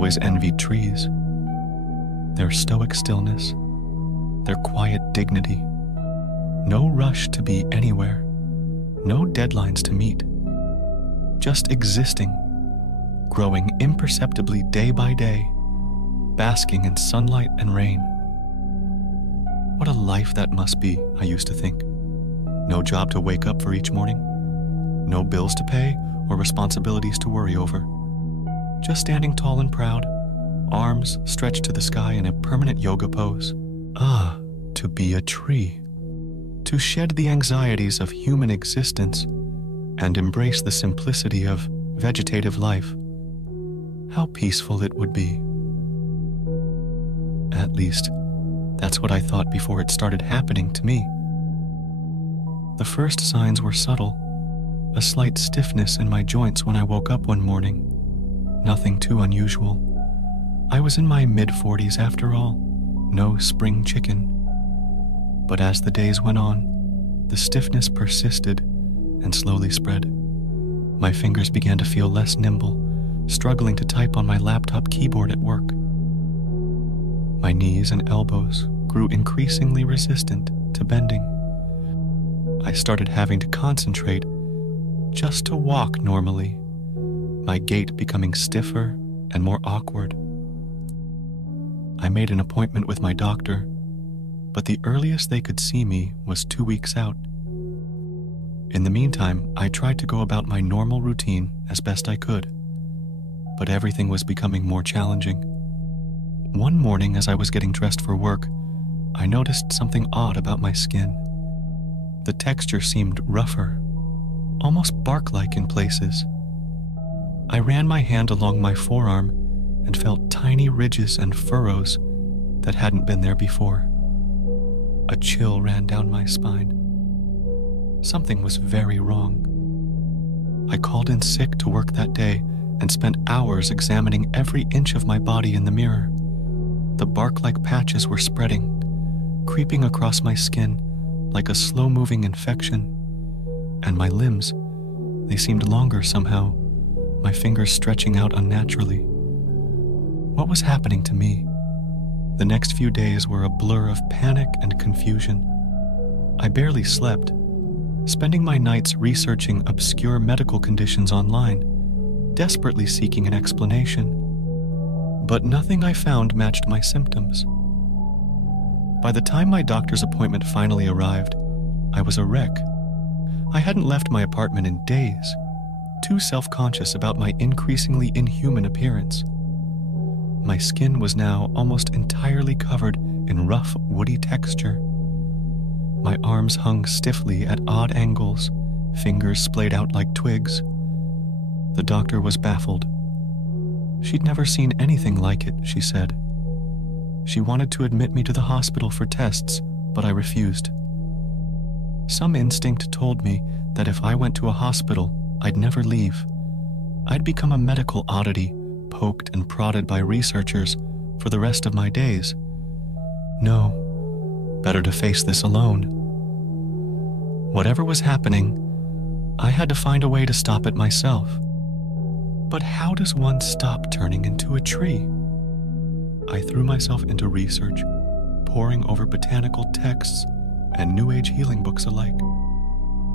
always envied trees. Their stoic stillness, their quiet dignity, no rush to be anywhere, no deadlines to meet, just existing, growing imperceptibly day by day, basking in sunlight and rain. What a life that must be, I used to think. No job to wake up for each morning, no bills to pay or responsibilities to worry over. Just standing tall and proud, arms stretched to the sky in a permanent yoga pose. Ah, to be a tree. To shed the anxieties of human existence and embrace the simplicity of vegetative life. How peaceful it would be. At least, that's what I thought before it started happening to me. The first signs were subtle. A slight stiffness in my joints when I woke up one morning. Nothing too unusual. I was in my mid-40s after all, no spring chicken. But as the days went on, the stiffness persisted and slowly spread. My fingers began to feel less nimble, struggling to type on my laptop keyboard at work. My knees and elbows grew increasingly resistant to bending. I started having to concentrate just to walk normally, my gait becoming stiffer and more awkward. I made an appointment with my doctor, but the earliest they could see me was 2 weeks out. In the meantime, I tried to go about my normal routine as best I could, but everything was becoming more challenging. One morning as I was getting dressed for work, I noticed something odd about my skin. The texture seemed rougher, almost bark-like in places. I ran my hand along my forearm and felt tiny ridges and furrows that hadn't been there before. A chill ran down my spine. Something was very wrong. I called in sick to work that day and spent hours examining every inch of my body in the mirror. The bark-like patches were spreading, creeping across my skin like a slow-moving infection. And my limbs, they seemed longer somehow, my fingers stretching out unnaturally. What was happening to me? The next few days were a blur of panic and confusion. I barely slept, spending my nights researching obscure medical conditions online, desperately seeking an explanation. But nothing I found matched my symptoms. By the time my doctor's appointment finally arrived, I was a wreck. I hadn't left my apartment in days, too self-conscious about my increasingly inhuman appearance. My skin was now almost entirely covered in rough, woody texture. My arms hung stiffly at odd angles, fingers splayed out like twigs. The doctor was baffled. She'd never seen anything like it, she said. She wanted to admit me to the hospital for tests, but I refused. Some instinct told me that if I went to a hospital, I'd never leave. I'd become a medical oddity, poked and prodded by researchers for the rest of my days. No, better to face this alone. Whatever was happening, I had to find a way to stop it myself. But how does one stop turning into a tree? I threw myself into research, poring over botanical texts and New Age healing books alike.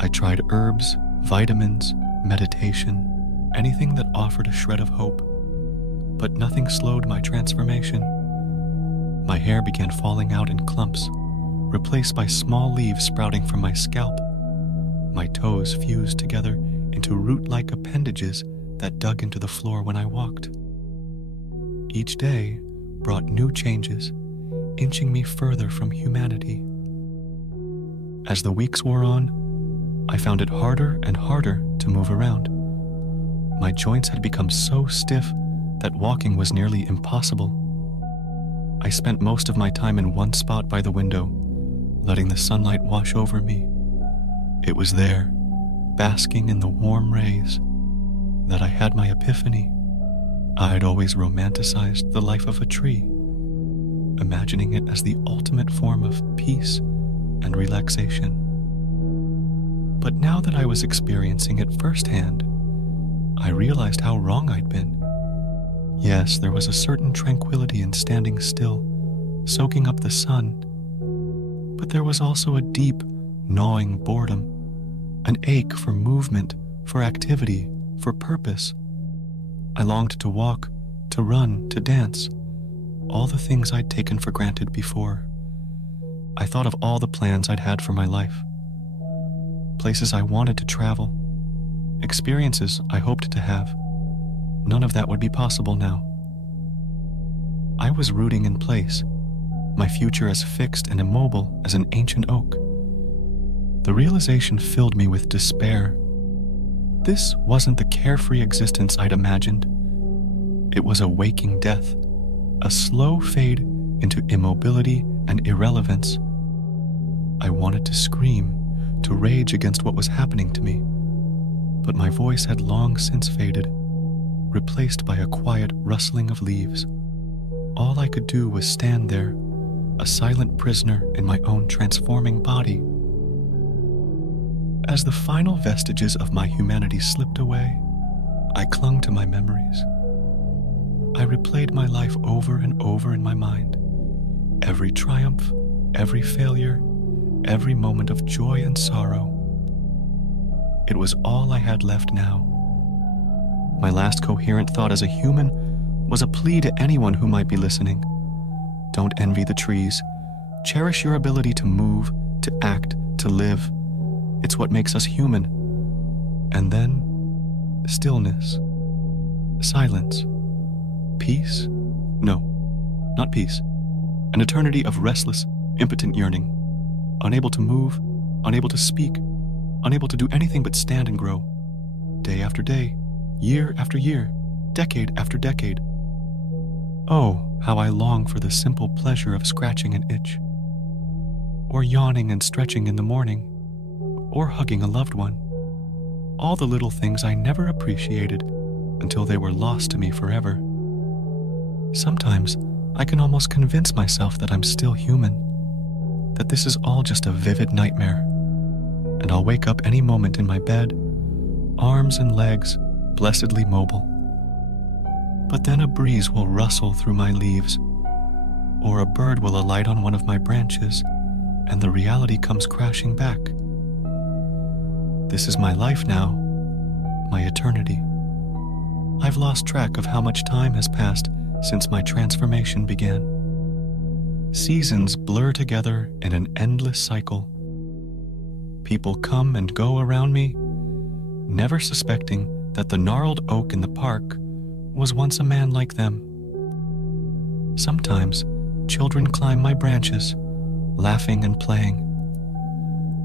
I tried herbs, vitamins, meditation, anything that offered a shred of hope. But nothing slowed my transformation. My hair began falling out in clumps, replaced by small leaves sprouting from my scalp. My toes fused together into root-like appendages that dug into the floor when I walked. Each day brought new changes, inching me further from humanity. As the weeks wore on, I found it harder and harder to move around. My joints had become so stiff that walking was nearly impossible. I spent most of my time in one spot by the window, letting the sunlight wash over me. It was there, basking in the warm rays, that I had my epiphany. I'd always romanticized the life of a tree, imagining it as the ultimate form of peace and relaxation. But now that I was experiencing it firsthand, I realized how wrong I'd been. Yes, there was a certain tranquility in standing still, soaking up the sun, but there was also a deep, gnawing boredom, an ache for movement, for activity, for purpose. I longed to walk, to run, to dance, all the things I'd taken for granted before. I thought of all the plans I'd had for my life, places I wanted to travel, experiences I hoped to have. None of that would be possible now. I was rooting in place, my future as fixed and immobile as an ancient oak. The realization filled me with despair. This wasn't the carefree existence I'd imagined. It was a waking death, a slow fade into immobility and irrelevance. I wanted to scream, to rage against what was happening to me, but my voice had long since faded, replaced by a quiet rustling of leaves. All I could do was stand there, a silent prisoner in my own transforming body. As the final vestiges of my humanity slipped away, I clung to my memories. I replayed my life over and over in my mind. Every triumph, every failure, every moment of joy and sorrow. It was all I had left now. My last coherent thought as a human was a plea to anyone who might be listening. Don't envy the trees. Cherish your ability to move, to act, to live. It's what makes us human. And then, stillness, silence, peace? No, not peace. An eternity of restless, impotent yearning, unable to move, unable to speak, unable to do anything but stand and grow, day after day, year after year, decade after decade. Oh, how I long for the simple pleasure of scratching an itch, or yawning and stretching in the morning, or hugging a loved one. All the little things I never appreciated until they were lost to me forever. Sometimes I can almost convince myself that I'm still human, that this is all just a vivid nightmare, and I'll wake up any moment in my bed, arms and legs blessedly mobile. But then a breeze will rustle through my leaves, or a bird will alight on one of my branches, and the reality comes crashing back. This is my life now, my eternity. I've lost track of how much time has passed since my transformation began. Seasons blur together in an endless cycle. People come and go around me, never suspecting that the gnarled oak in the park was once a man like them. Sometimes children climb my branches, laughing and playing.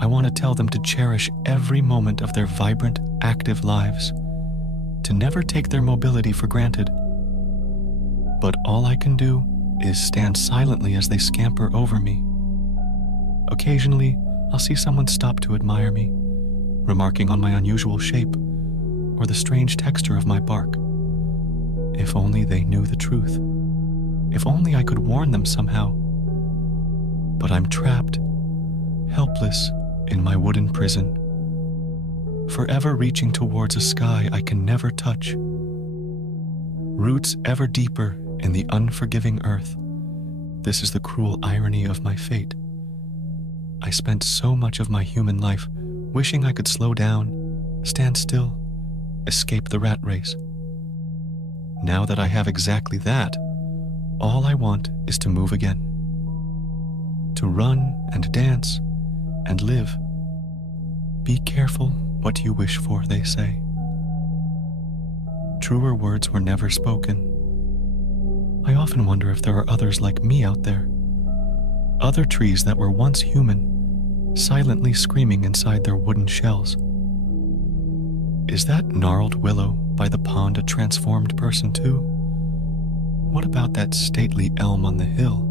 I want to tell them to cherish every moment of their vibrant, active lives, to never take their mobility for granted. But all I can do is stand silently as they scamper over me. Occasionally, I'll see someone stop to admire me, remarking on my unusual shape or the strange texture of my bark. If only they knew the truth. If only I could warn them somehow. But I'm trapped, helpless in my wooden prison, forever reaching towards a sky I can never touch. Roots ever deeper in the unforgiving earth. This is the cruel irony of my fate. I spent so much of my human life wishing I could slow down, stand still, escape the rat race. Now that I have exactly that, all I want is to move again. To run and dance and live. Be careful what you wish for, they say. Truer words were never spoken. I often wonder if there are others like me out there. Other trees that were once human, silently screaming inside their wooden shells. Is that gnarled willow by the pond a transformed person too? What about that stately elm on the hill?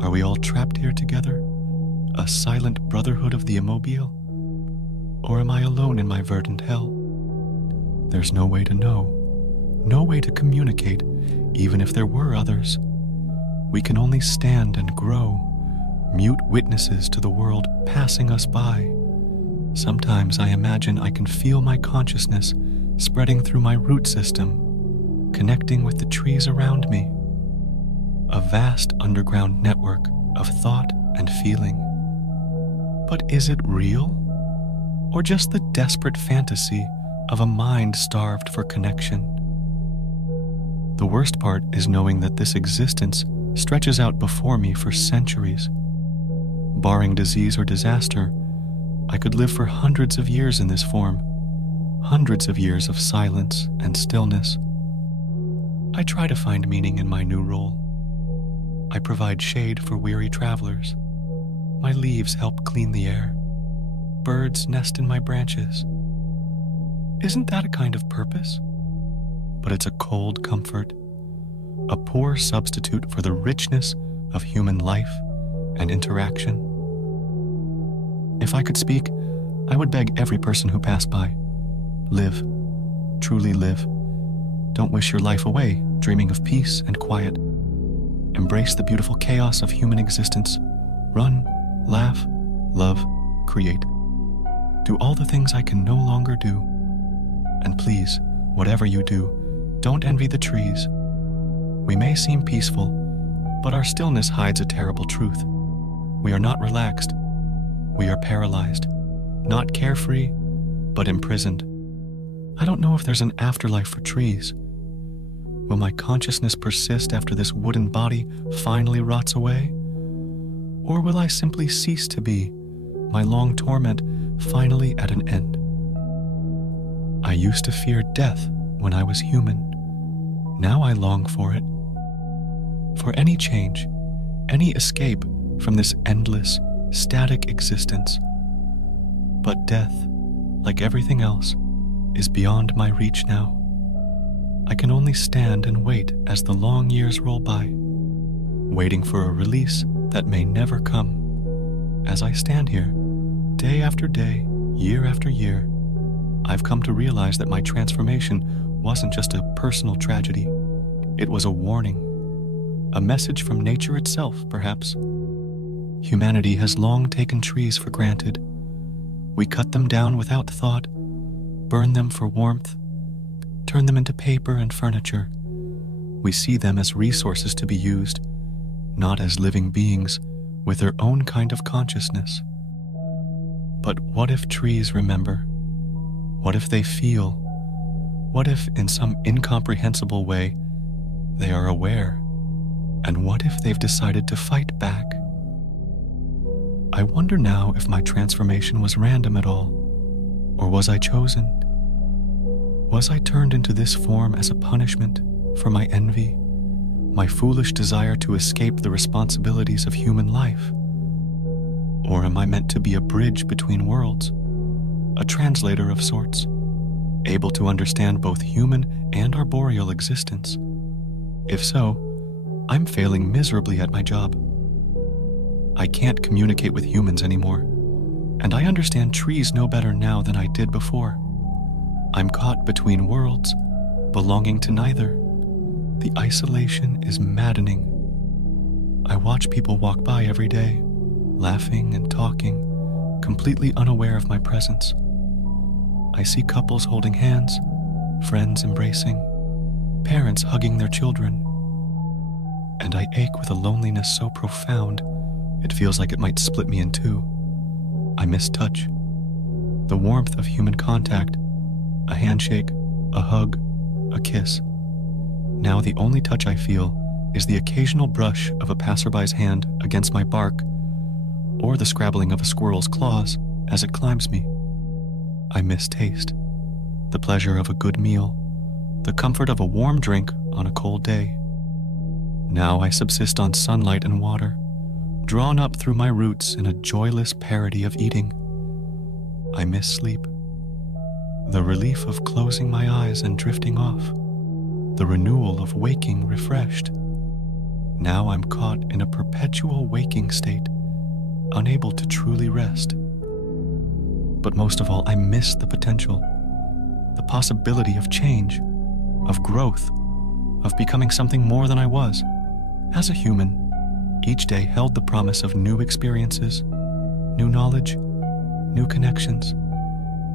Are we all trapped here together? A silent brotherhood of the immobile? Or am I alone in my verdant hell? There's no way to know, no way to communicate, even if there were others. We can only stand and grow, mute witnesses to the world passing us by. Sometimes I imagine I can feel my consciousness spreading through my root system, connecting with the trees around me. A vast underground network of thought and feeling. But is it real? Or just the desperate fantasy of a mind starved for connection? The worst part is knowing that this existence stretches out before me for centuries. Barring disease or disaster, I could live for hundreds of years in this form, hundreds of years of silence and stillness. I try to find meaning in my new role. I provide shade for weary travelers. My leaves help clean the air. Birds nest in my branches. Isn't that a kind of purpose? But it's a cold comfort, a poor substitute for the richness of human life and interaction. If I could speak, I would beg every person who passed by, live, truly live. Don't wish your life away, dreaming of peace and quiet. Embrace the beautiful chaos of human existence. Run, laugh, love, create. Do all the things I can no longer do. And please, whatever you do, don't envy the trees. We may seem peaceful, but our stillness hides a terrible truth. We are not relaxed. We are paralyzed. Not carefree, but imprisoned. I don't know if there's an afterlife for trees. Will my consciousness persist after this wooden body finally rots away? Or will I simply cease to be, my long torment finally at an end? I used to fear death when I was human. Now I long for it. For any change, any escape from this endless, static existence. But death, like everything else, is beyond my reach now. I can only stand and wait as the long years roll by, waiting for a release that may never come. As I stand here, day after day, year after year, I've come to realize that my transformation wasn't just a personal tragedy. It was a warning, a message from nature itself, perhaps. Humanity has long taken trees for granted. We cut them down without thought, burn them for warmth, turn them into paper and furniture. We see them as resources to be used, not as living beings with their own kind of consciousness. But what if trees remember? What if they feel? What if, in some incomprehensible way, they are aware? And what if they've decided to fight back? I wonder now if my transformation was random at all, or was I chosen? Was I turned into this form as a punishment for my envy, my foolish desire to escape the responsibilities of human life? Or am I meant to be a bridge between worlds, a translator of sorts, able to understand both human and arboreal existence? If so, I'm failing miserably at my job. I can't communicate with humans anymore, and I understand trees no better now than I did before. I'm caught between worlds, belonging to neither. The isolation is maddening. I watch people walk by every day, laughing and talking, completely unaware of my presence. I see couples holding hands, friends embracing, parents hugging their children. And I ache with a loneliness so profound, it feels like it might split me in two. I miss touch, the warmth of human contact, a handshake, a hug, a kiss. Now the only touch I feel is the occasional brush of a passerby's hand against my bark, or the scrabbling of a squirrel's claws as it climbs me. I miss taste, the pleasure of a good meal, the comfort of a warm drink on a cold day. Now I subsist on sunlight and water, drawn up through my roots in a joyless parody of eating. I miss sleep, the relief of closing my eyes and drifting off, the renewal of waking refreshed. Now I'm caught in a perpetual waking state, unable to truly rest. But most of all, I miss the potential, the possibility of change, of growth, of becoming something more than I was. As a human, each day held the promise of new experiences, new knowledge, new connections.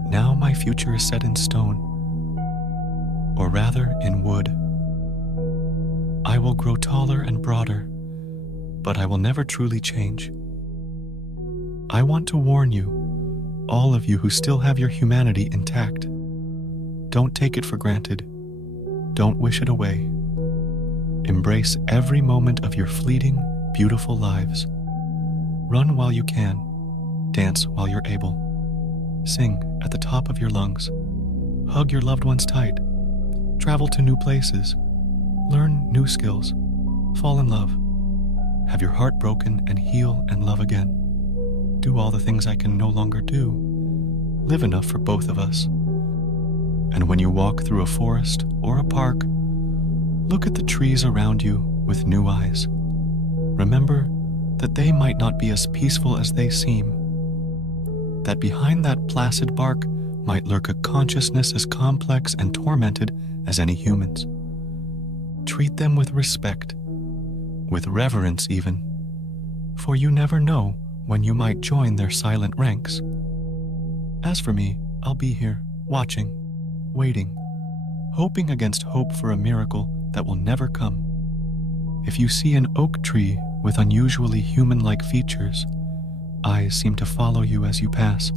Now my future is set in stone, or rather in wood. I will grow taller and broader, but I will never truly change. I want to warn you, all of you who still have your humanity intact. Don't take it for granted. Don't wish it away. Embrace every moment of your fleeting, beautiful lives. Run while you can. Dance while you're able. Sing at the top of your lungs. Hug your loved ones tight. Travel to new places. Learn new skills. Fall in love. Have your heart broken and heal and love again. Do all the things I can no longer do. Live enough for both of us. And when you walk through a forest or a park, look at the trees around you with new eyes. Remember that they might not be as peaceful as they seem. That behind that placid bark might lurk a consciousness as complex and tormented as any humans. Treat them with respect, with reverence even, for you never know when you might join their silent ranks. As for me, I'll be here, watching, waiting, hoping against hope for a miracle that will never come. If you see an oak tree with unusually human-like features, eyes seem to follow you as you pass,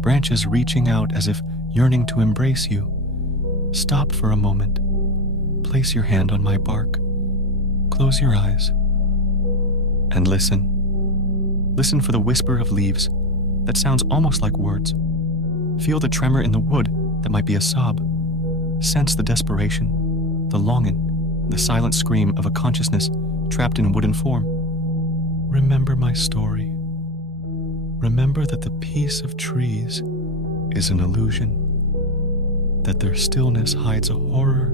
branches reaching out as if yearning to embrace you. Stop for a moment. Place your hand on my bark. Close your eyes. And listen. Listen for the whisper of leaves that sounds almost like words. Feel the tremor in the wood that might be a sob. Sense the desperation, the longing, the silent scream of a consciousness trapped in wooden form. Remember my story. Remember that the peace of trees is an illusion, that their stillness hides a horror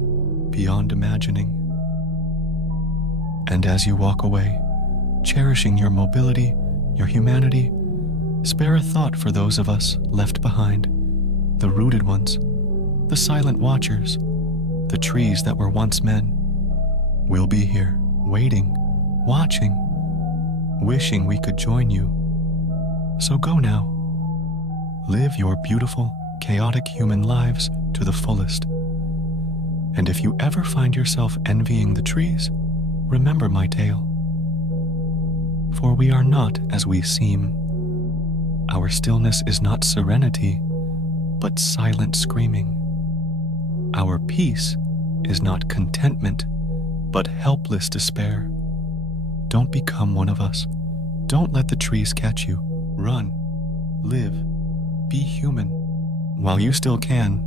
beyond imagining. And as you walk away, cherishing your mobility, your humanity, spare a thought for those of us left behind, the rooted ones, the silent watchers, the trees that were once men. We'll be here, waiting, watching, wishing we could join you. So go now. Live your beautiful, chaotic human lives to the fullest. And if you ever find yourself envying the trees, remember my tale. For we are not as we seem. Our stillness is not serenity, but silent screaming. Our peace is not contentment, but helpless despair. Don't become one of us. Don't let the trees catch you. Run, live, be human, while you still can.